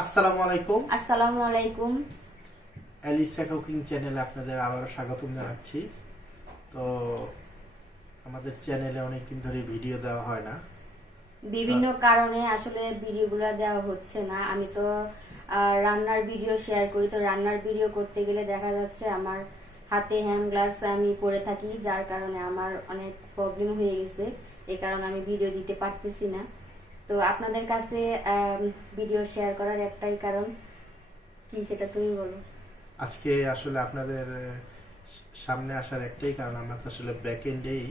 আসসালামু আলাইকুম। আসসালামু আলাইকুম। অ্যালিসা কুকিং চ্যানেলে আপনাদের আবারও স্বাগতম জানাচ্ছি। তো আমাদের চ্যানেলে অনেকদিন ধরে ভিডিও দেওয়া হয় না, বিভিন্ন কারণে আসলে ভিডিওগুলো দেওয়া হচ্ছে না। আমি তো রান্নার ভিডিও শেয়ার করি, তো রান্নার ভিডিও করতে গেলে দেখা যাচ্ছে আমার হাতে হ্যান্ড গ্লাভস আমি পরে থাকি, যার কারণে আমার অনেক প্রবলেম হয়ে গেছে। এই কারণে আমি ভিডিও দিতে পারতেছি না। তো আপনাদের কাছে ভিডিও শেয়ার করার একটাই কারণ, কি সেটা তুমি বলো। আজকে আসলে আপনাদের সামনে আসার একটাই কারণ, আমরা তো আসলে ব্যাক এন্ডেই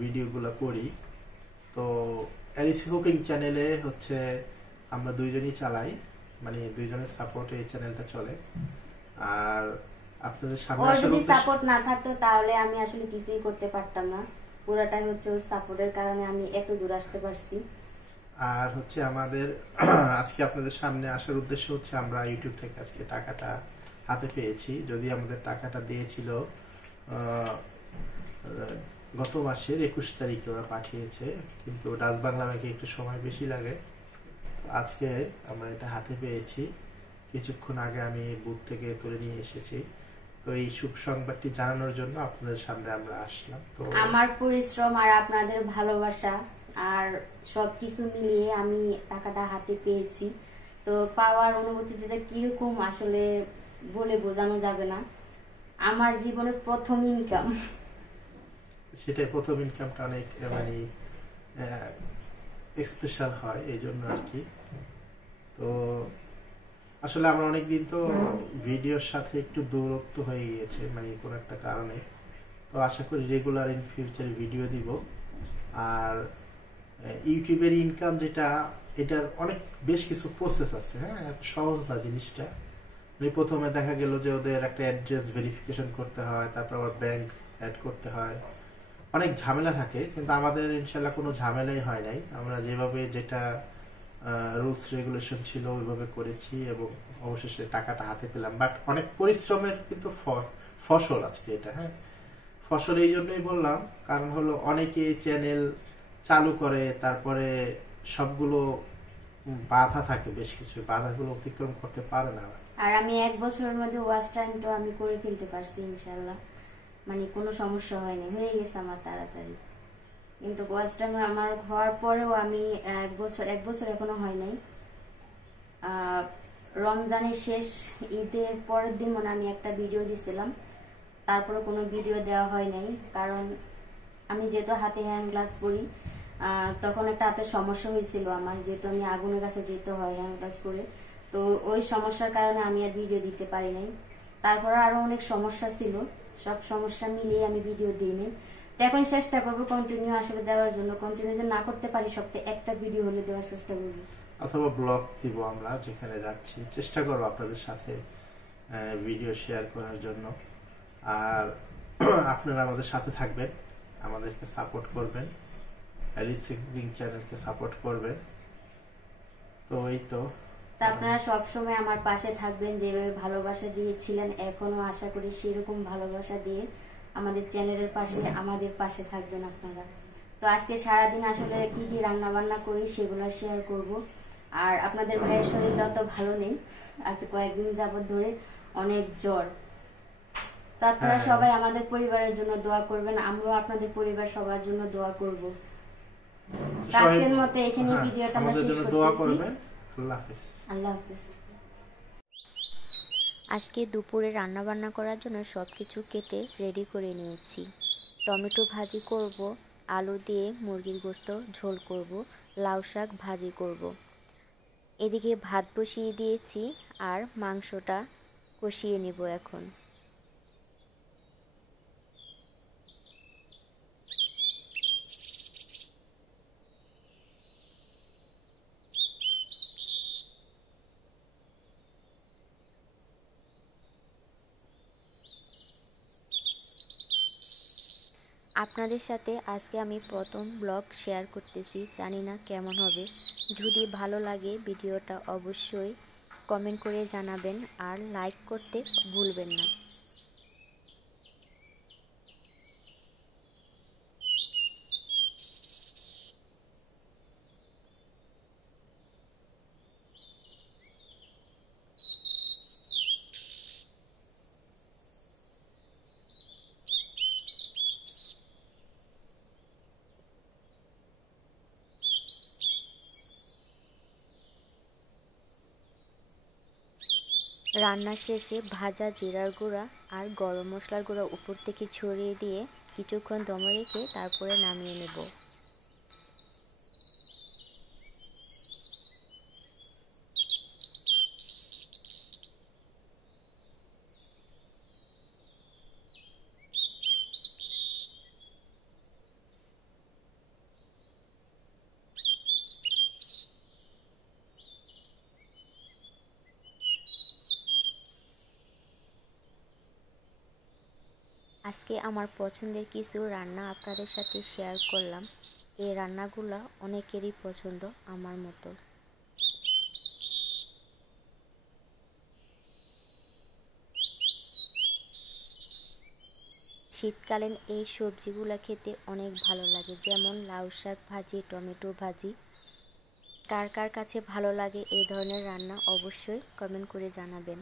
ভিডিওগুলো করি। তো অ্যালিসা কুকিং চ্যানেলে হচ্ছে আমরা দুইজনই চালাই, মানে দুইজনের সাপোর্টে এই চ্যানেলটা চলে। আর আপনাদের সামনে ওর আসার যদি উদ্দেশ্য, সাপোর্ট না থাকতো তাহলে আমি আসলে কিছুই করতে পারতাম না। পুরোটাই হচ্ছে ওর সাপোর্টের কারণে আমি এত দূর আসতে পারছি। আর হচ্ছে আমাদের আজকে আপনাদের সামনে আসার উদ্দেশ্য হচ্ছে আমরা ইউটিউব থেকে আজকে টাকাটা হাতে পেয়েছি। যদি আমাদের টাকাটা দিয়েছিল গত মাসের 21 তারিখে ওরা পাঠিয়েছে, কিন্তু ডাচ বাংলা ব্যাংকে একটু সময় বেশি লাগে। আজকে আমরা এটা হাতে পেয়েছি, কিছুক্ষণ আগে আমি বুথ থেকে তুলে নিয়ে এসেছি। তো এই শুভ সংবাদটি জানানোর জন্য আপনাদের সামনে আমরা আসলাম। তো আমার পরিশ্রম আর আপনাদের ভালোবাসা আর সবকিছু মিলিয়ে আমি টাকাটা হাতে পেয়েছি। তো পাওয়ার অনুভূতিটা কিরকম আসলে বলে বোঝানো যাবে না। আমার জীবনের প্রথম ইনকাম। সেটাই, প্রথম ইনকামটা অনেক মানে স্পেশাল হয় এই জন্য আর কি। তো আসলে আমরা অনেকদিন তো ভিডিওর সাথে একটু দূরত্ব হয়ে গিয়েছে, মানে কোনো একটা কারণে। তো আশা করি রেগুলার ইন ফিউচারে ভিডিও দিব। আর ইউটিউবের ইনকাম যেটা, এটার অনেক বেশ কিছু প্রসেস আছে। হ্যাঁ, এত সহজ না জিনিসটা। মানে প্রথমে দেখা গেল যে ওদের একটা অ্যাড্রেস ভেরিফিকেশন করতে হয়, তারপর আবার ব্যাংক অ্যাড করতে হয়, অনেক ঝামেলা থাকে। কিন্তু আমাদের ইনশাল্লাহ কোনো ঝামেলাই হয় নাই। আমরা যেভাবে যেটা রুলস রেগুলেশন ছিল ওইভাবে করেছি এবং অবশেষে টাকাটা হাতে পেলাম। বাট অনেক পরিশ্রমের কিন্তু ফসল আজকে এটা। হ্যাঁ, ফসল এই জন্যই বললাম, কারণ হলো অনেকে চ্যানেল চালু করে, তারপরে সবগুলো বাধা থাকে, বেশ কিছু বাধাগুলো অতিক্রম করতে পারে না। আর আমি 1 বছরের মধ্যে ওয়াচ টাইমটা আমি করে ফেলতে পারছি ইনশাল্লাহ। মানে কোনো সমস্যা হয়নি, হয়ে গেছে আমার তাড়াতাড়ি। কিন্তু ওয়াচ টাইম আমার হওয়ার পরেও আমি 1 বছর এখনো হয় নাই। রমজানের শেষ ঈদের পরের দিন মানে আমি একটা ভিডিও দিছিলাম, তারপরে কোনো ভিডিও দেওয়া হয় নাই। কারণ আমি যেহেতু হাতে হ্যান্ড গ্লাভস পরি, তখন একটা হাতের সমস্যা হয়েছিল আমার, যেহেতু আমি আগুনের কাছে যেতে হয় হ্যান্ড গ্লাভস পরে। তো ওই সমস্যার কারণে আমি আর ভিডিও দিতে পারি নাই। তারপরে আরো অনেক সমস্যা ছিল, সব সমস্যা মিলিয়ে আমি ভিডিও দিইনি। তো এখন চেষ্টা করবো কন্টিনিউ আসলে দেওয়ার জন্য। কন্টিনিউ যদি না করতে পারি, সপ্তাহে একটা ভিডিও হলে দেওয়ার চেষ্টা করবো, অথবা ব্লগ দিব। আমরা যেখানে যাচ্ছি চেষ্টা করবো আপনাদের সাথে ভিডিও শেয়ার করার জন্য। আর আপনারা আমাদের সাথে থাকবেন, আমাদেরকে সাপোর্ট করবেন, অ্যালিসা কুকিং চ্যানেলকে সাপোর্ট করবেন। তো এই তো, আপনারা সবসময় আমার পাশে থাকবেন, যেভাবে ভালোবাসা দিয়েছিলেন এখনো আশা করি সেরকম ভালোবাসা দিয়ে আমাদের চ্যানেলের পাশে আমাদের পাশে থাকবেন আপনারা। তো আজকে সারাদিন আসলে কি কি রান্না বান্না করি সেগুলো শেয়ার করব। আর আপনাদের ভাইয়ের শরীরটা তো ভালো নেই, আজকে কয়েকদিন যাবত ধরে অনেক জ্বর। তো আপনারা সবাই আমাদের পরিবারের জন্য দোয়া করবেন, আমরাও আপনাদের পরিবার সবার জন্য দোয়া করব। আজকের মতো এখানে ভিডিওটা আমরা শেষ করতেছি। আল্লাহ হাফেজ। আজকে দুপুরে রান্না বান্না করার জন্য সব কিছু কেটে রেডি করে নিয়েছি। টমেটো ভাজি করব, আলু দিয়ে মুরগির গোশত ঝোল করব, লাউ শাক ভাজি করব। এদিকে ভাত বসিয়ে দিয়েছি আর মাংসটা কষিয়ে নিব এখন। আপনাদের সাথে আজকে আমি প্রথম ব্লগ শেয়ার করতেছি, জানি না কেমন হবে। যদি ভালো লাগে ভিডিওটা অবশ্যই কমেন্ট করে জানাবেন আর লাইক করতে ভুলবেন না। রান্না শেষে ভাজা জিরার গুঁড়া আর গরম মশলার গুঁড়া উপর থেকে ছড়িয়ে দিয়ে কিছুক্ষণ দমে রেখে তারপরে নামিয়ে নেব। আজকে আমার পছন্দের কিছু রান্না আপনাদের সাথে শেয়ার করলাম। এই রান্নাগুলো অনেকেরই পছন্দ আমার মতো। শীতকালীন এই সবজিগুলো খেতে অনেক ভালো লাগে, যেমন লাউ শাক ভাজি, টমেটো ভাজি। কার কার কাছে ভালো লাগে এই ধরনের রান্না অবশ্যই কমেন্ট করে জানাবেন।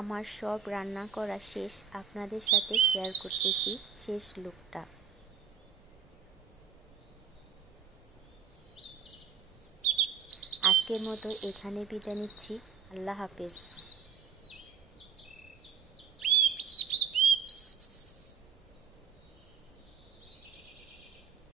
আমার সব রান্না করা শেষ, আপনাদের সাথে শেয়ার করতেছি শেষ লুকটা। আজকের মতো এখানে বিদায় নিচ্ছি। আল্লাহ হাফেজ।